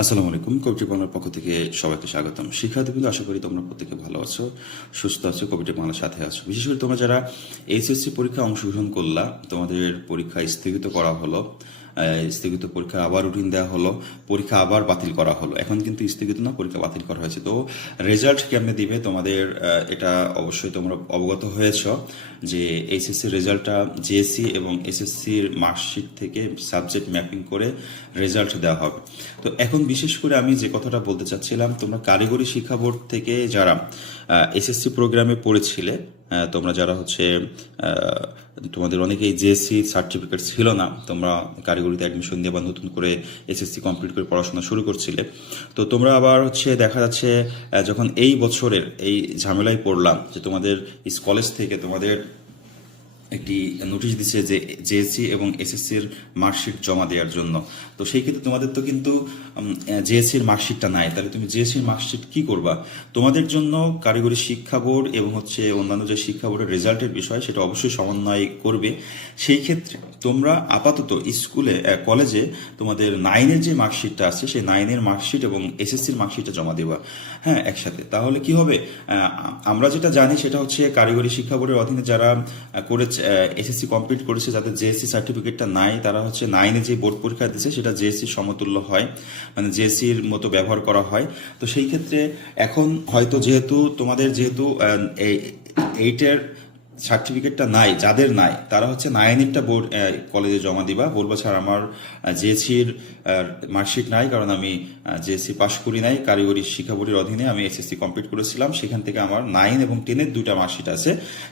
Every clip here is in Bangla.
আসসালামু আলাইকুম। কবিটি বাংলার পক্ষ থেকে সবাইকে স্বাগতম। শিক্ষার্থীবৃন্দ, আশা করি তোমরা প্রত্যেকে ভালো আছো, সুস্থ আছো, কবিটি বাংলার সাথে আছো। বিশেষ করে তোমরা যারা এইচএসসি পরীক্ষায় অংশগ্রহণ করলা, তোমাদের পরীক্ষা স্থগিত করা হলো, স্থগিত পরীক্ষা আবার রুটিন দেওয়া হলো, পরীক্ষা আবার বাতিল করা হলো। এখন কিন্তু স্থগিত না, পরীক্ষা বাতিল করা হয়েছে। তো রেজাল্ট কেমনে দিবে তোমাদের, এটা অবশ্যই তোমরা অবগত হয়েছ যে এইচএসসির রেজাল্টটা জেএসসি এবং এসএসসির মার্কশিট থেকে সাবজেক্ট ম্যাপিং করে রেজাল্ট দেওয়া হবে। তো এখন বিশেষ করে আমি যে কথাটা বলতে চাচ্ছিলাম, তোমরা কারিগরি শিক্ষা বোর্ড থেকে যারা এসএসসি প্রোগ্রামে পড়েছিলে, তোমরা যারা তোমাদের অনেকেই জেএসসি সার্টিফিকেট ছিল না, তোমরা কারিগরিতে অ্যাডমিশন দিয়ে বা নতুন করে এসএসসি কমপ্লিট করে পড়াশোনা শুরু করছিলে, তো তোমরা আবার দেখা যাচ্ছে যখন এই বছরের এই ঝামেলায় পড়লাম যে তোমাদের কলেজ থেকে তোমাদের একটি নোটিশ দিচ্ছে যে জেএসসি এবং এসএসসির মার্কশিট জমা দেওয়ার জন্য। তো সেই ক্ষেত্রে তোমাদের তো কিন্তু জেএসসির মার্কশিটটা নাই, তাহলে তুমি জেএসসির মার্কশিট কি করবা? তোমাদের জন্য কারিগরি শিক্ষা বোর্ড এবং অন্যান্য যে শিক্ষা বোর্ডের রেজাল্টের বিষয়, সেটা অবশ্যই সমন্বয় করবে। সেই ক্ষেত্রে তোমরা আপাতত স্কুলে কলেজে তোমাদের 9-এর যে মার্কশিটটা আছে, সেই 9-এর মার্কশিট এবং এসএসসির মার্কশিটটা জমা দেবা, হ্যাঁ, একসাথে। তাহলে কি হবে, আমরা যেটা জানি সেটা হচ্ছে কারিগরি শিক্ষা বোর্ডের অধীনে যারা করেছে, এসএসসি কমপ্লিট করেছে, যাদের জেএসসি সার্টিফিকেটটা নাই, তারা 9-এ যে বোর্ড পরীক্ষা দিচ্ছে সেটা জেএসসির সমতুল্য হয়, মানে জেএসসির মতো ব্যবহার করা হয়। তো সেই ক্ষেত্রে এখন হয়তো তোমাদের 8-এর সার্টিফিকেটটা নাই, যাদের নাই তারা 9-এরটা বোর্ড কলেজে জমা দিবা, বলবো স্যার আমার জেএসসির মার্কশিট নাই, কারণ আমি জেএসসি পাশ করি নাই, কারিগরি শিক্ষা বোর্ডের অধীনে আমি এসএসসি কমপ্লিট করেছিলাম, সেখান থেকে আমার 9 এবং 10-এর 2টা মার্কশিট আছে,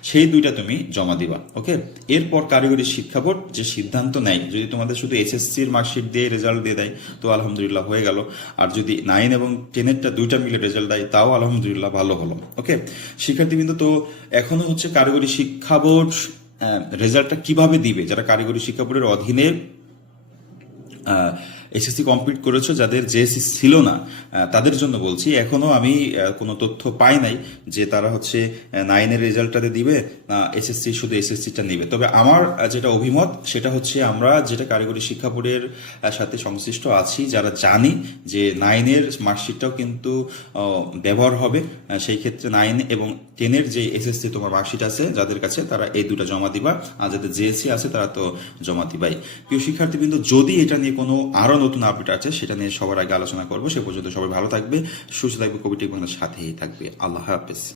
সেই 2টা তুমি জমা দিবা। ওকে, এরপর কারিগরি শিক্ষা বোর্ড যে সিদ্ধান্ত নেয়, যদি তোমাদের শুধু এসএসসির মার্কশিট দিয়ে রেজাল্ট দিয়ে দেয় তো আলহামদুলিল্লাহ হয়ে গেল, আর যদি 9 এবং 10-এরটা 2টা মিলে রেজাল্ট দেয় তাও আলহামদুলিল্লাহ ভালো হলো। ওকে শিক্ষার্থীবৃন্দ, তো এখনো কারিগরি শিক্ষা বোর্ড রেজাল্টটা কিভাবে দিবে, যারা কারিগরি শিক্ষা বোর্ডের অধীনে এসএসসি কমপ্লিট করেছো, যাদের জেএসসি ছিল না, তাদের জন্য বলছি, এখনো আমি কোনো তথ্য পাই নাই যে তারা 9-এর রেজাল্টটাতে দিবে না এসএসসি শুধু এসএসসিটা নিবে। তবে আমার যেটা অভিমত সেটা আমরা যেটা কারিগরি শিক্ষা বোর্ডের সাথে সংশ্লিষ্ট আছি, যারা জানি যে 9-এর মার্কশিটটাও কিন্তু ব্যবহার হবে, সেই ক্ষেত্রে 9 এবং 10-এর যে এসএসসি তোমার মার্কশিট আছে যাদের কাছে, তারা এই 2টা জমা দিবা, আর যাদের জেএসসি আছে তারা তো জমা দিবাই। প্রিয় শিক্ষার্থীবৃন্দ, যদি এটা নিয়ে কোনো আরো নতুন আপডেট আছে সেটা নিয়ে সবার আগে আলোচনা করবো। সে পর্যন্ত সবাই ভালো থাকবে, সুস্থ থাকবে, কবিটি বাংলার সাথেই থাকবে। আল্লাহ হাফেজ।